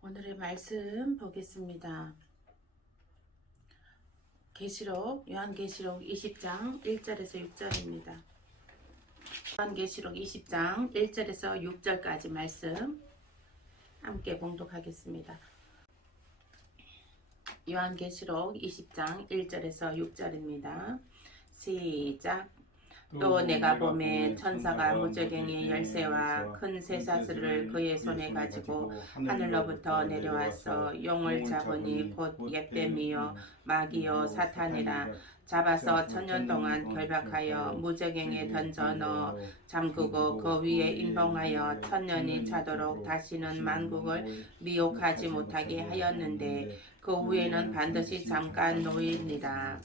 오늘의 말씀 보겠습니다. 계시록 요한계시록 20장 1절에서 6절입니다. 요한계시록 20장 1절에서 6절까지 말씀 함께 봉독하겠습니다. 요한계시록 20장 1절에서 6절입니다. 시작 또 내가 봄에 천사가 무저갱의 열쇠와 큰 쇠사슬을 그의 손에 가지고 하늘로부터 내려와서 용을 잡으니 곧 옛뱀이요. 마귀요 사탄이라 잡아서 천년 동안 결박하여 무저갱에 던져 넣어 잠그고 그 위에 인봉하여 천년이 차도록 다시는 만국을 미혹하지 못하게 하였는데 그 후에는 반드시 잠깐 놓이니라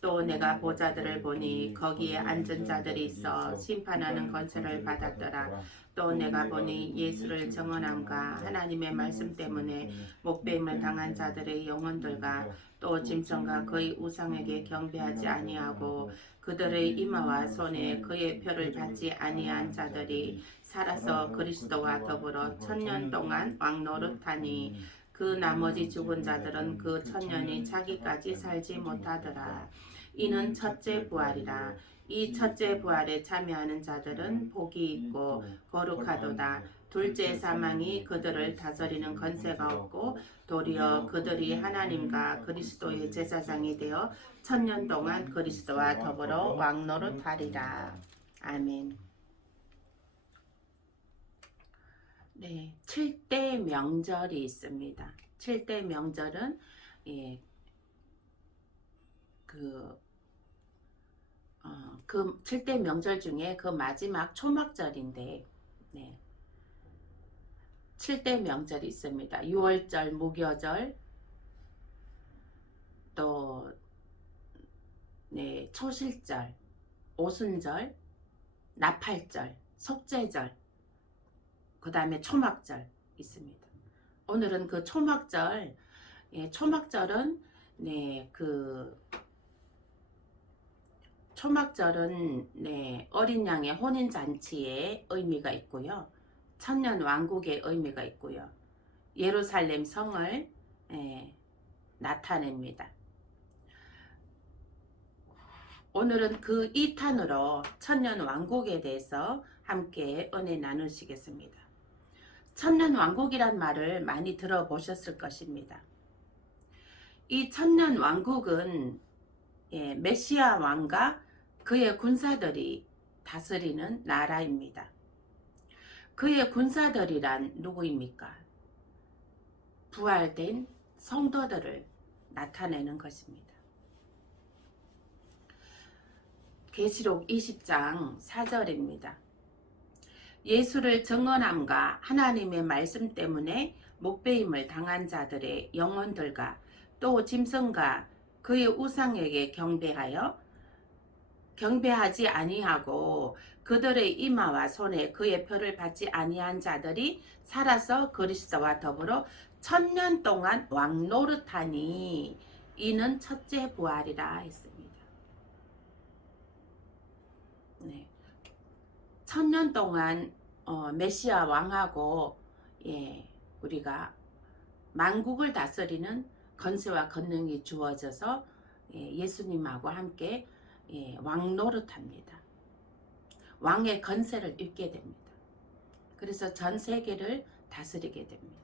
또 내가 보자들을 보니 거기에 앉은 자들이 있어 심판하는 권세를 받았더라. 또 내가 보니 예수를 정언함과 하나님의 말씀 때문에 목배임을 당한 자들의 영혼들과 또 짐승과 그의 우상에게 경배하지 아니하고 그들의 이마와 손에 그의 표를 받지 아니한 자들이 살아서 그리스도와 더불어 천년 동안 왕노릇하니 그 나머지 죽은 자들은 그 천년이 자기까지 살지 못하더라. 이는 첫째 부활이라. 이 첫째 부활에 참여하는 자들은 복이 있고 거룩하도다. 둘째 사망이 그들을 다스리는 건세가 없고 도리어 그들이 하나님과 그리스도의 제사장이 되어 천년 동안 그리스도와 더불어 왕노릇하리라. 아멘. 네, 7대 명절이 있습니다. 7대 명절은 예, 그, 어, 그 7대 명절 중에 그 마지막 초막절인데 네. 7대 명절이 있습니다. 6월절, 무교절, 또 네, 초실절, 오순절, 나팔절, 속죄절, 그 다음에 초막절 있습니다. 오늘은 그 초막절, 예, 초막절은 네, 그 초막절은 네, 어린 양의 혼인 잔치의 의미가 있고요. 천년 왕국의 의미가 있고요. 예루살렘 성을 예, 나타냅니다. 오늘은 그 2탄으로 천년 왕국에 대해서 함께 은혜 나누시겠습니다. 천년 왕국이란 말을 많이 들어보셨을 것입니다. 이 천년 왕국은 예, 메시아 왕과 그의 군사들이 다스리는 나라입니다. 그의 군사들이란 누구입니까? 부활된 성도들을 나타내는 것입니다. 계시록 20장 4절입니다. 예수를 증언함과 하나님의 말씀 때문에 목배임을 당한 자들의 영혼들과 또 짐승과 그의 우상에게 경배하여 경배하지 아니하고 그들의 이마와 손에 그의 표를 받지 아니한 자들이 살아서 그리스도와 더불어 천년 동안 왕 노릇하니 이는 첫째 부활이라 했습니다. 네. 천년 동안 어, 메시아 왕하고 예, 우리가 만국을 다스리는 건세와 권능이 주어져서 예, 예수님하고 함께 예, 왕 노릇합니다. 왕의 건세를 입게 됩니다. 그래서 전 세계를 다스리게 됩니다.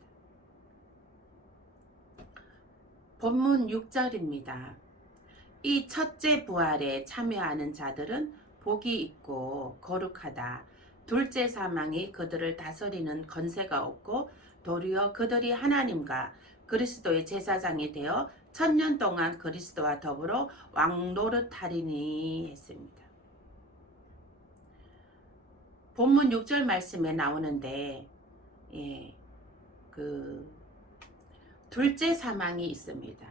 본문 6절입니다. 이 첫째 부활에 참여하는 자들은 복이 있고 거룩하다. 둘째 사망이 그들을 다스리는 건세가 없고 도리어 그들이 하나님과 그리스도의 제사장이 되어 천년 동안 그리스도와 더불어 왕노릇하리니 했습니다. 본문 6절 말씀에 나오는데 예, 그 둘째 사망이 있습니다.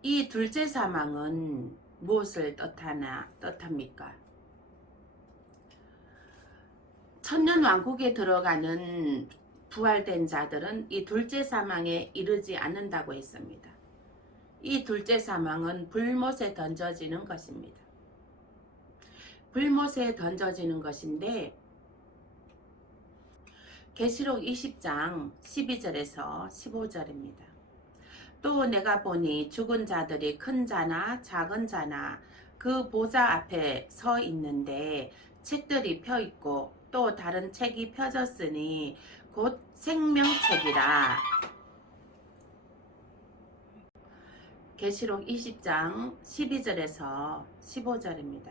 이 둘째 사망은 무엇을 뜻하나 뜻합니까? 천년 왕국에 들어가는 부활된 자들은 이 둘째 사망에 이르지 않는다고 했습니다. 이 둘째 사망은 불못에 던져지는 것입니다. 불못에 던져지는 것인데 계시록 20장 12절에서 15절입니다. 또 내가 보니 죽은 자들이 큰 자나 작은 자나 그 보좌 앞에 서 있는데 책들이 펴 있고 또 다른 책이 펴졌으니 곧 생명책이라. 계시록 20장 12절에서 15절입니다.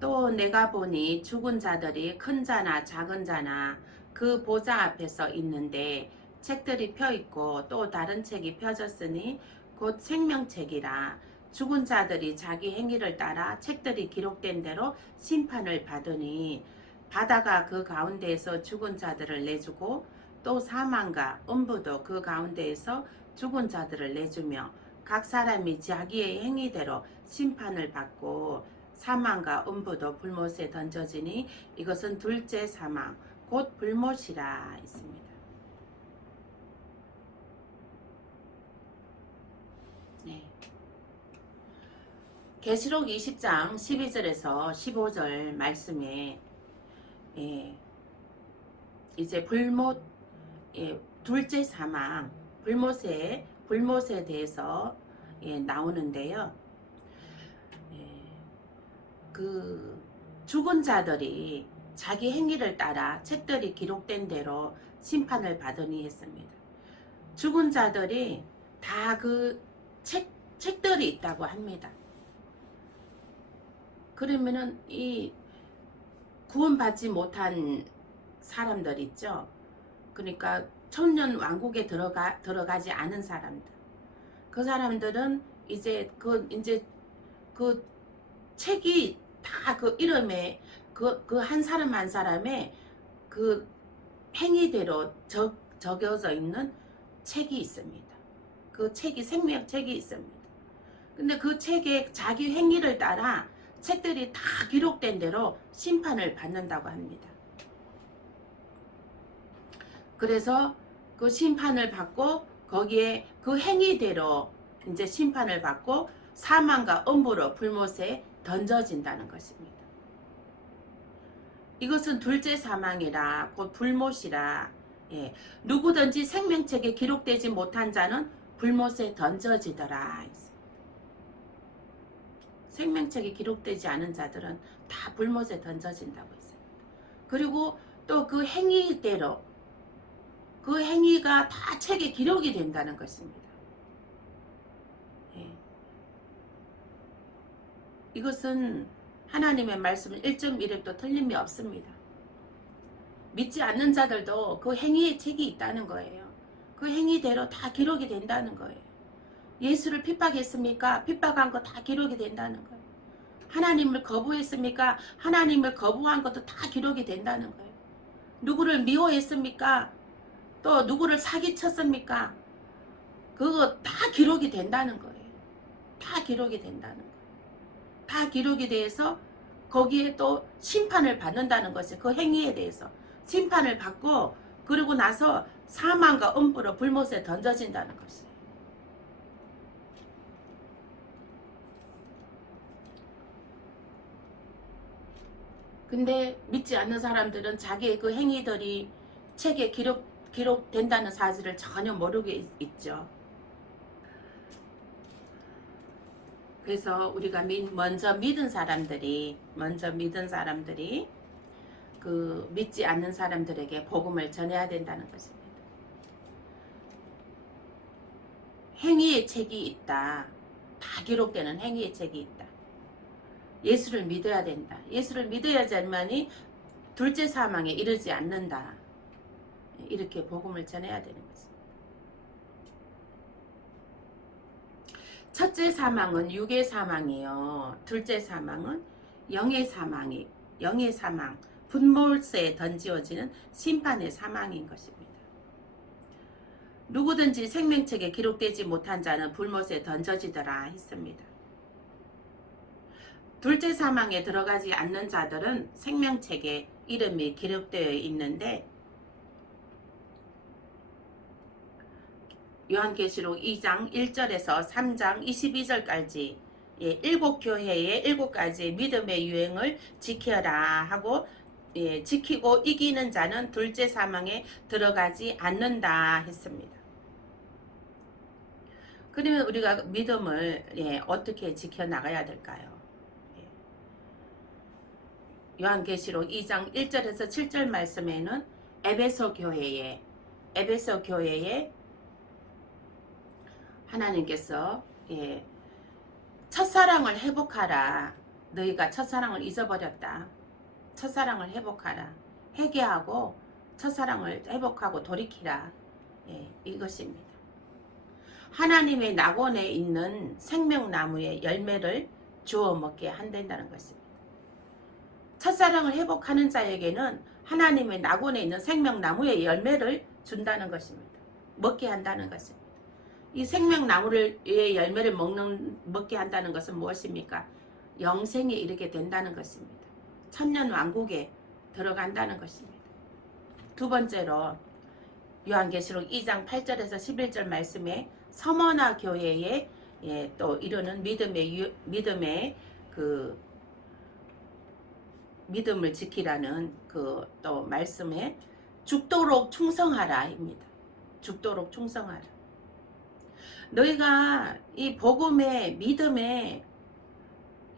또 내가 보니 죽은 자들이 큰 자나 작은 자나 그 보좌 앞에 서 있는데 책들이 펴 있고 또 다른 책이 펴졌으니 곧 생명책이라 죽은 자들이 자기 행위를 따라 책들이 기록된 대로 심판을 받으니 바다가 그 가운데에서 죽은 자들을 내주고 또 사망과 음부도 그 가운데에서 죽은 자들을 내주며 각 사람이 자기의 행위대로 심판을 받고 사망과 음부도 불못에 던져지니 이것은 둘째 사망 곧 불못이라 있습니다. 네. 계시록 20장 12절에서 15절 말씀에 예, 이제 불못 예, 둘째 사망 불못에 불못에 대해서 예, 나오는데요. 예, 그 죽은 자들이 자기 행위를 따라 책들이 기록된 대로 심판을 받으니 했습니다. 죽은 자들이 다 그 책, 책들이 있다고 합니다. 그러면은 이 구원받지 못한 사람들 있죠. 그러니까 천년 왕국에 들어가 들어가지 않은 사람들. 그 사람들은 이제 그 이제 그 책이 다 그 이름에 그 그 한 사람 한 사람의 그 행위대로 적 적여져 있는 책이 있습니다. 그 책이 생명책이 있습니다. 근데 그 책에 자기 행위를 따라 책들이 다 기록된 대로 심판을 받는다고 합니다. 그래서 그 심판을 받고 거기에 그 행위대로 이제 심판을 받고 사망과 음부로 불못에 던져진다는 것입니다. 이것은 둘째 사망이라 곧 불못이라 예, 누구든지 생명책에 기록되지 못한 자는 불못에 던져지더라. 생명책에 기록되지 않은 자들은 다 불못에 던져진다고 했습니다. 그리고 또 그 행위대로 그 행위가 다 책에 기록이 된다는 것입니다. 예. 이것은 하나님의 말씀은 1.1획도 틀림이 없습니다. 믿지 않는 자들도 그 행위의 책이 있다는 거예요. 그 행위대로 다 기록이 된다는 거예요. 예수를 핍박했습니까? 핍박한 거 다 기록이 된다는 거예요. 하나님을 거부했습니까? 하나님을 거부한 것도 다 기록이 된다는 거예요. 누구를 미워했습니까? 또 누구를 사기쳤습니까? 그거 다 기록이 된다는 거예요. 다 기록이 된다는 거예요. 다 기록이 돼서 거기에 또 심판을 받는다는 것이 그 행위에 대해서 심판을 받고 그러고 나서 사망과 음부로 불못에 던져진다는 것이에요. 근데 믿지 않는 사람들은 자기의 그 행위들이 책에 기록, 기록된다는 사실을 전혀 모르고 있, 있죠. 그래서 우리가 믿, 먼저 믿은 사람들이, 먼저 믿은 사람들이 그 믿지 않는 사람들에게 복음을 전해야 된다는 것입니다. 행위의 책이 있다. 다 기록되는 행위의 책이 있다. 예수를 믿어야 된다. 예수를 믿어야지만이 둘째 사망에 이르지 않는다. 이렇게 복음을 전해야 되는 것입니다. 첫째 사망은 육의 사망이요. 둘째 사망은 영의 사망이 영의 사망, 분몰세에 던지어지는 심판의 사망인 것입니다. 누구든지 생명책에 기록되지 못한 자는 불못에 던져지더라 했습니다. 둘째 사망에 들어가지 않는 자들은 생명책에 이름이 기록되어 있는데 요한계시록 2장 1절에서 3장 22절까지 예, 일곱 교회의 일곱 가지 믿음의 유행을 지켜라 하고 예, 지키고 이기는 자는 둘째 사망에 들어가지 않는다 했습니다. 그러면 우리가 믿음을 예, 어떻게 지켜 나가야 될까요? 예. 요한계시록 2장 1절에서 7절 말씀에는 에베소 교회에 에베소 교회에 하나님께서 예, 첫사랑을 회복하라. 너희가 첫사랑을 잊어버렸다. 첫사랑을 회복하라. 회개하고 첫사랑을 회복하고 돌이키라. 예, 이것입니다. 하나님의 낙원에 있는 생명나무의 열매를 주워 먹게 한다는 것입니다. 첫사랑을 회복하는 자에게는 하나님의 낙원에 있는 생명나무의 열매를 준다는 것입니다. 먹게 한다는 것입니다. 이 생명나무를 의 열매를 먹는 먹게 한다는 것은 무엇입니까? 영생에 이르게 된다는 것입니다. 천년 왕국에 들어간다는 것입니다. 두 번째로 요한계시록 2장 8절에서 11절 말씀에 서머나 교회에 예, 또 이루는 믿음의 유, 믿음의 그 믿음을 지키라는 그 또 말씀에 죽도록 충성하라입니다. 죽도록 충성하라. 너희가 이 복음의 믿음에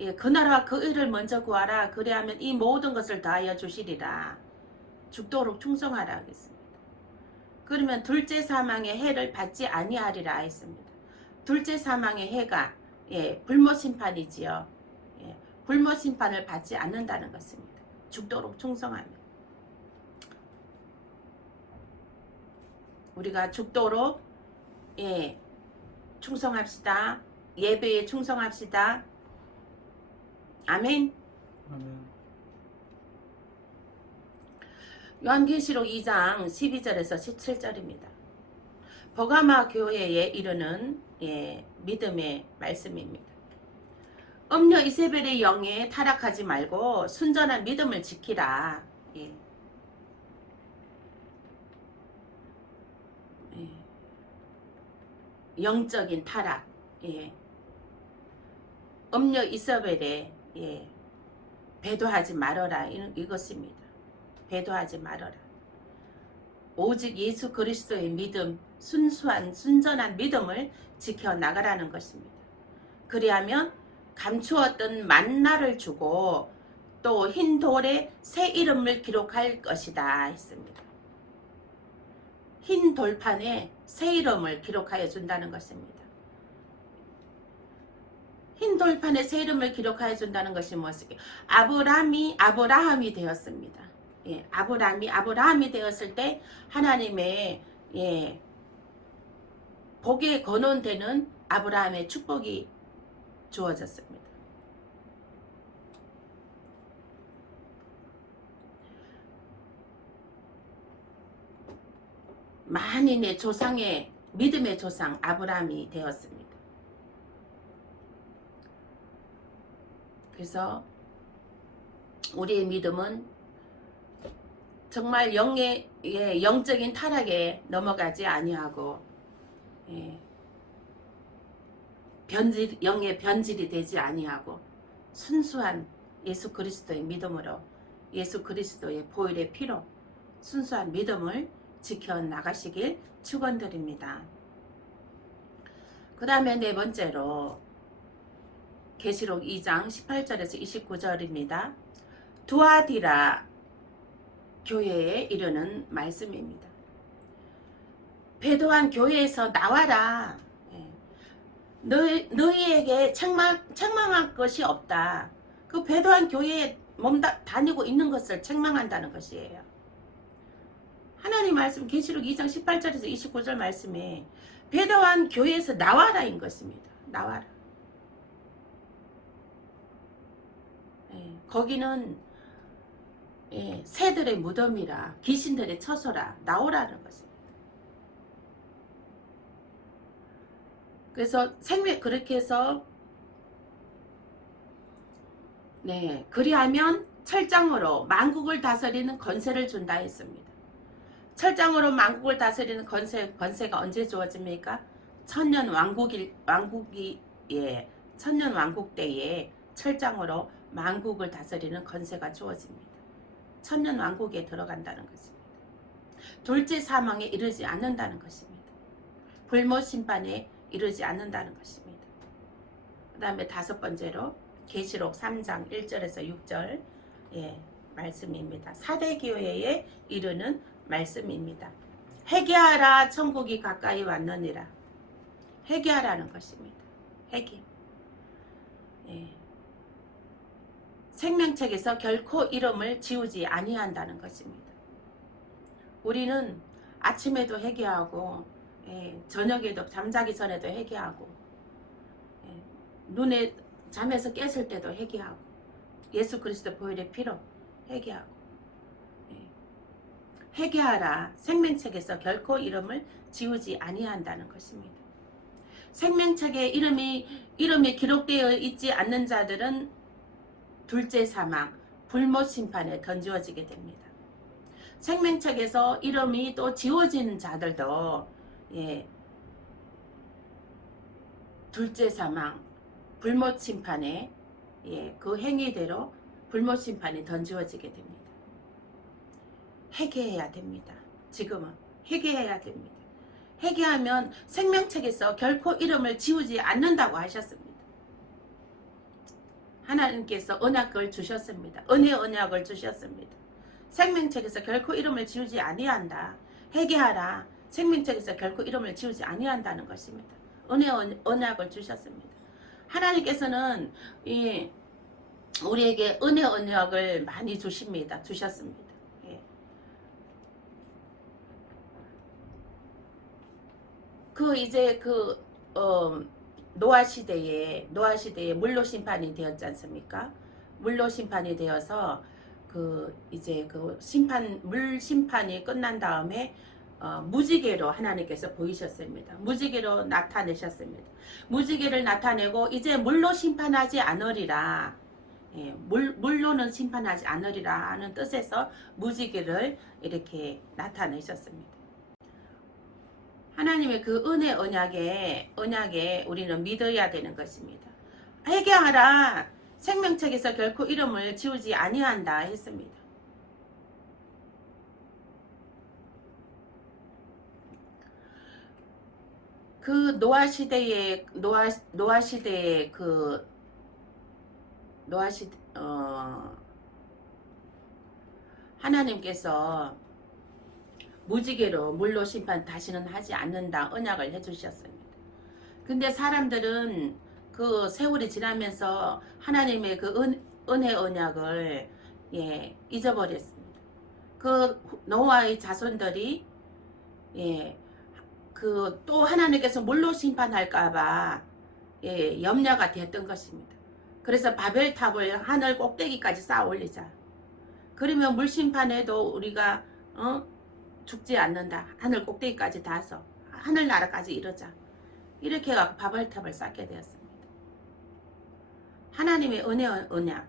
예, 그 나라와 그 의를 먼저 구하라. 그래야면 이 모든 것을 다하여 주시리라. 죽도록 충성하라 하겠습니다. 그러면 둘째 사망의 해를 받지 아니하리라 했습니다. 둘째 사망의 해가 예, 불모 심판이지요. 예, 불모 심판을 받지 않는다는 것입니다. 죽도록 충성하며 우리가 죽도록 예, 충성합시다. 예배에 충성합시다. 아멘. 아멘. 요한계시록 2장 12절에서 17절입니다. 버가마 교회에 이르는 예, 믿음의 말씀입니다. 음녀 이세벨의 영에 타락하지 말고 순전한 믿음을 지키라. 예. 예. 영적인 타락. 예. 음녀 이세벨에 예. 배도하지 말아라. 이- 이것입니다. 배도하지 말아라. 오직 예수 그리스도의 믿음, 순수한 순전한 믿음을 지켜 나가라는 것입니다. 그리하면 감추었던 만나를 주고 또 흰 돌에 새 이름을 기록할 것이다 했습니다. 흰 돌판에 새 이름을 기록하여 준다는 것입니다. 흰 돌판에 새 이름을 기록하여 준다는 것이 무엇이게? 아브라함이 아브라함이 되었습니다. 예, 아브라함이 아브라함이 되었을 때 하나님의 예, 복에 거론되는 아브라함의 축복이 주어졌습니다. 만인의 조상의 믿음의 조상 아브라함이 되었습니다. 그래서 우리의 믿음은 정말 영의 예, 영적인 타락에 넘어가지 아니하고 예, 변질 영의 변질이 되지 아니하고 순수한 예수 그리스도의 믿음으로 예수 그리스도의 보혈의 피로 순수한 믿음을 지켜 나가시길 축원드립니다. 그 다음에 네 번째로 계시록 2장 18절에서 29절입니다. 두아디라 교회에 이르는 말씀입니다. 배도한 교회에서 나와라. 예. 너희, 너희에게 책망, 책망할 것이 없다. 그 배도한 교회에 몸 다 다니고 있는 것을 책망한다는 것이에요. 하나님 말씀 계시록 2장 18절에서 29절 말씀에 배도한 교회에서 나와라인 것입니다. 나와라. 예, 거기는 예, 새들의 무덤이라 귀신들의 처소라 나오라는 것입니다. 그래서 생명 그렇게 해서 네 그리하면 철장으로 만국을 다스리는 건세를 준다 했습니다. 철장으로 만국을 다스리는 건세 건세가 언제 주어집니까? 천년 왕국일 왕국이 예 천년 왕국 때에 철장으로 만국을 다스리는 건세가 주어집니다. 천년 왕국에 들어간다는 것입니다. 둘째 사망에 이르지 않는다는 것입니다. 불못 심판에 이르지 않는다는 것입니다. 그 다음에 다섯 번째로 계시록 3장 1절에서 6절 예, 말씀입니다. 사대 교회에 이르는 말씀입니다. 회개하라 천국이 가까이 왔느니라. 회개하라는 것입니다. 회개. 예. 생명책에서 결코 이름을 지우지 아니한다는 것입니다. 우리는 아침에도 회개하고 예, 저녁에도 잠자기 전에도 회개하고 예, 눈에 잠에서 깼을 때도 회개하고 예수 그리스도 보혈의 피로 회개하고 예, 회개하라 생명책에서 결코 이름을 지우지 아니한다는 것입니다. 생명책에 이름이 이름이 기록되어 있지 않는 자들은 둘째 사망, 불못 심판에 던지어지게 됩니다. 생명책에서 이름이 또 지워지는 자들도 예, 둘째 사망, 불못 심판에 예, 그 행위대로 불못 심판에 던지어지게 됩니다. 회개해야 됩니다. 지금은 회개해야 됩니다. 회개하면 생명책에서 결코 이름을 지우지 않는다고 하셨습니다. 하나님께서 언약을 주셨습니다. 은혜 언약을 주셨습니다. 생명책에서 결코 이름을 지우지 아니한다. 회개하라. 생명책에서 결코 이름을 지우지 아니한다는 것입니다. 은혜 언- 언약을 주셨습니다. 하나님께서는 이 우리에게 은혜 언약을 많이 주십니다. 주셨습니다. 예. 그 이제 그 어, 노아 시대에 노아 시대에 물로 심판이 되었지 않습니까? 물로 심판이 되어서 그 이제 그 심판 물 심판이 끝난 다음에 어, 무지개로 하나님께서 보이셨습니다. 무지개로 나타내셨습니다. 무지개를 나타내고 이제 물로 심판하지 않으리라. 예, 물, 물로는 심판하지 않으리라 하는 뜻에서 무지개를 이렇게 나타내셨습니다. 하나님의 그 은혜 언약에 언약에 우리는 믿어야 되는 것입니다. 회개하라. 생명책에서 결코 이름을 지우지 아니한다 했습니다. 그 노아 시대의 노아 노아 시대의 그 노아 시어 하나님께서 무지개로 물로 심판 다시는 하지 않는다 언약을 해주셨습니다. 근데 사람들은 그 세월이 지나면서 하나님의 그 은, 은혜 언약을 예, 잊어버렸습니다. 그 노아의 자손들이 예, 그 또 하나님께서 물로 심판할까봐 예, 염려가 됐던 것입니다. 그래서 바벨탑을 하늘 꼭대기까지 쌓아 올리자. 그러면 물 심판에도 우리가 어? 죽지 않는다. 하늘 꼭대기까지 닿아서 하늘나라까지 이르자. 이렇게 바벨탑을 쌓게 되었습니다. 하나님의 은혜 언약.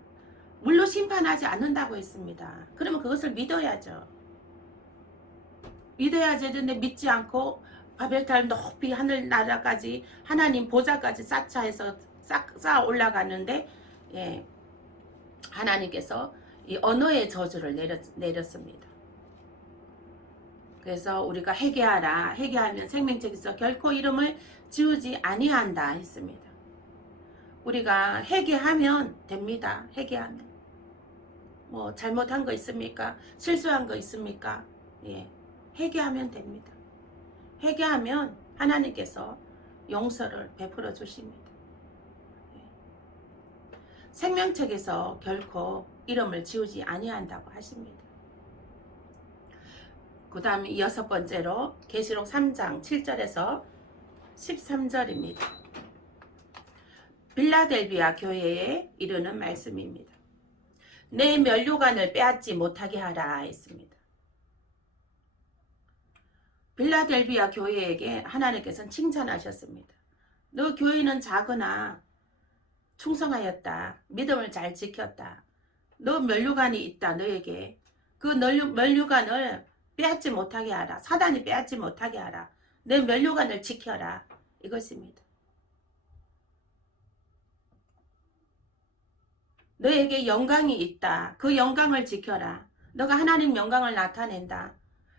물로 심판하지 않는다고 했습니다. 그러면 그것을 믿어야죠. 믿어야지 되는데 믿지 않고 바벨탑 높이 하늘나라까지 하나님 보좌까지 쌓자 해서 쌓, 쌓아 올라가는데 예, 하나님께서 이 언어의 저주를 내렸, 내렸습니다. 그래서 우리가 회개하라. 회개하면 생명책에서 결코 이름을 지우지 아니한다 했습니다. 우리가 회개하면 됩니다. 회개하면. 뭐 잘못한 거 있습니까? 실수한 거 있습니까? 예. 회개하면 됩니다. 회개하면 하나님께서 용서를 베풀어 주십니다. 예. 생명책에서 결코 이름을 지우지 아니한다고 하십니다. 그 다음에 여섯 번째로 계시록 3장 7절에서 13절입니다. 빌라델비아 교회에 이르는 말씀입니다. 내 면류관을 빼앗지 못하게 하라 했습니다. 빌라델비아 교회에게 하나님께서는 칭찬하셨습니다. 너 교회는 작으나 충성하였다. 믿음을 잘 지켰다. 너 면류관이 있다 너에게. 그 면류관을 빼앗지 못하게 하라. 사단이 빼앗지 못하게 하라. 내 면류관을 지켜라. 이것입니다. 너에게 영광이 있다. 그 영광을 지켜라. 너가 하나님 영광을 나타낸다.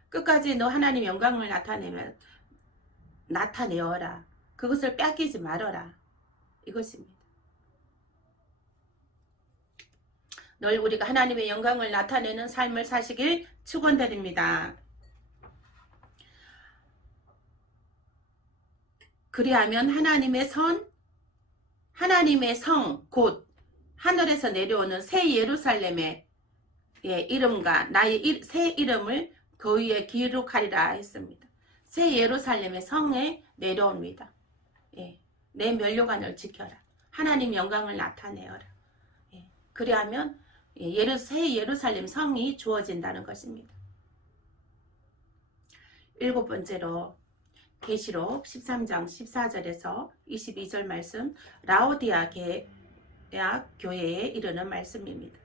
끝까지 너 하나님 영광을 나타내면 나타내어라. 그것을 뺏기지 말아라. 이것입니다. 늘 우리가 하나님의 영광을 나타내는 삶을 사시길 축원드립니다. 그리하면 하나님의 선, 하나님의 성, 곧 하늘에서 내려오는 새 예루살렘의 예, 이름과 나의 일, 새 이름을 그 위에 기록하리라 했습니다. 새 예루살렘의 성에 내려옵니다. 예, 내 면류관을 지켜라. 하나님 영광을 나타내어라. 예, 그리하면 예, 예루, 새 예루살렘 성이 주어진다는 것입니다. 일곱 번째로 계시록 13장 14절에서 22절 말씀 라오디아 계약 교회에 이르는 말씀입니다.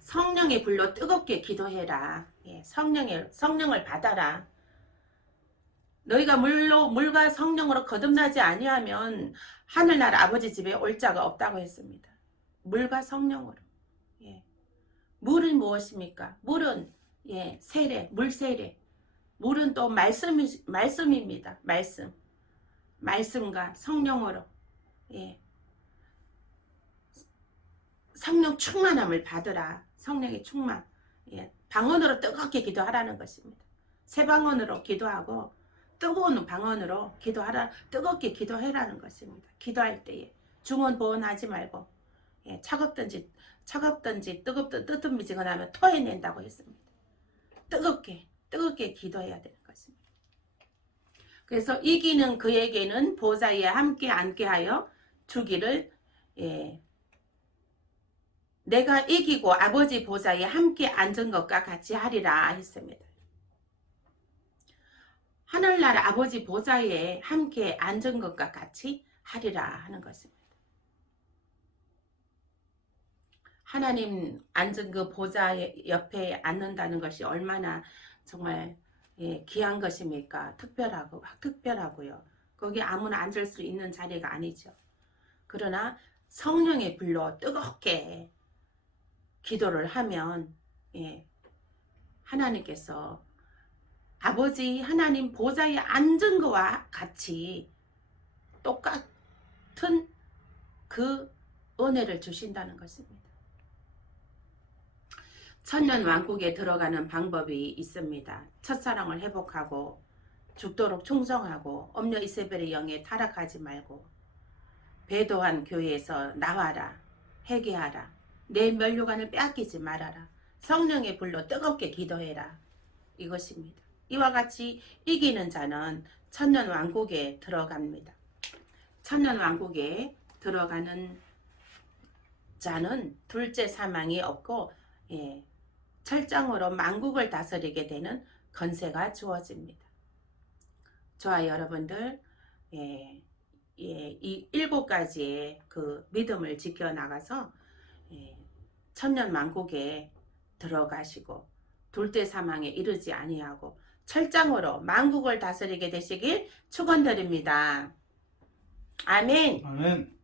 성령의 불로 뜨겁게 기도해라. 예, 성령의 성령을 받아라. 너희가 물로 물과 성령으로 거듭나지 아니하면 하늘나라 아버지 집에 올 자가 없다고 했습니다. 물과 성령으로. 예. 물은 무엇입니까? 물은 예, 세례, 물 세례. 물은 또 말씀이 말씀입니다. 말씀. 말씀과 성령으로. 예. 성령 충만함을 받으라. 성령의 충만. 예. 방언으로 뜨겁게 기도하라는 것입니다. 새 방언으로 기도하고 뜨거운 방언으로 기도하라. 뜨겁게 기도해라는 것입니다. 기도할 때에 중언 보언하지 말고 예. 차갑든지 차갑든지 뜨겁든 뜨뜻미지근하면 토해낸다고 했습니다. 뜨겁게 뜨겁게 기도해야 되는 것입니다. 그래서 이기는 그에게는 보좌에 함께 앉게 하여 주기를 예, 내가 이기고 아버지 보좌에 함께 앉은 것과 같이 하리라 했습니다. 하늘나라 아버지 보좌에 함께 앉은 것과 같이 하리라 하는 것입니다. 하나님 앉은 그 보좌 옆에 앉는다는 것이 얼마나 정말 예, 귀한 것입니까? 특별하고 특별하고요. 거기 아무나 앉을 수 있는 자리가 아니죠. 그러나 성령의 불로 뜨겁게 기도를 하면 예, 하나님께서 아버지 하나님 보좌에 앉은 것과 같이 똑같은 그 은혜를 주신다는 것입니다. 천년 왕국에 들어가는 방법이 있습니다. 첫사랑을 회복하고 죽도록 충성하고 엄녀 이세벨의 영에 타락하지 말고 배도한 교회에서 나와라 회개하라 내 면류관을 빼앗기지 말아라 성령의 불로 뜨겁게 기도해라 이것입니다. 이와 같이 이기는 자는 천년 왕국에 들어갑니다. 천년 왕국에 들어가는 자는 둘째 사망이 없고 예, 철장으로 만국을 다스리게 되는 건세가 주어집니다. 저와 여러분들 예, 예, 이 일곱 가지의 그 믿음을 지켜 나가서 예, 천년 만국에 들어가시고 돌대 사망에 이르지 아니하고 철장으로 만국을 다스리게 되시길 축원드립니다. 아멘. 아멘.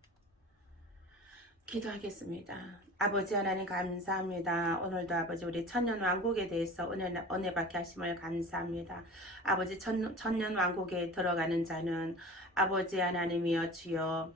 기도하겠습니다. 아버지 하나님 감사합니다. 오늘도 아버지 우리 천년 왕국에 대해서 은혜, 은혜 받게 하심을 감사합니다. 아버지 천, 천년 왕국에 들어가는 자는 아버지 하나님이여 주여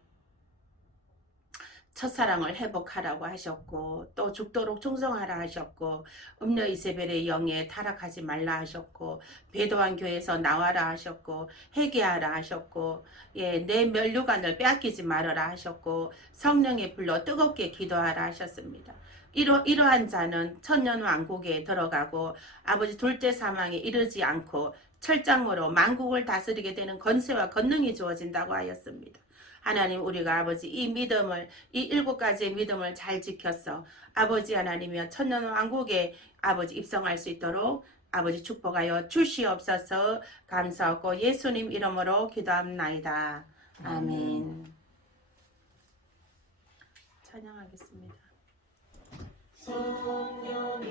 첫사랑을 회복하라고 하셨고 또 죽도록 충성하라 하셨고 음녀 이세벨의 영에 타락하지 말라 하셨고 배도한 교회에서 나와라 하셨고 회개하라 하셨고 예, 내 면류관을 빼앗기지 말아라 하셨고 성령의 불로 뜨겁게 기도하라 하셨습니다. 이러, 이러한 자는 천년 왕국에 들어가고 아버지 둘째 사망에 이르지 않고 철장으로 만국을 다스리게 되는 건세와 권능이 주어진다고 하였습니다. 하나님 우리가 아버지 이 믿음을 이 일곱 가지의 믿음을 잘 지켰어. 아버지 하나님이여 천년 왕국에 아버지 입성할 수 있도록 아버지 축복하여 주시옵소서. 감사하고 예수님 이름으로 기도합나이다. 아멘. 찬양하겠습니다. 성령이여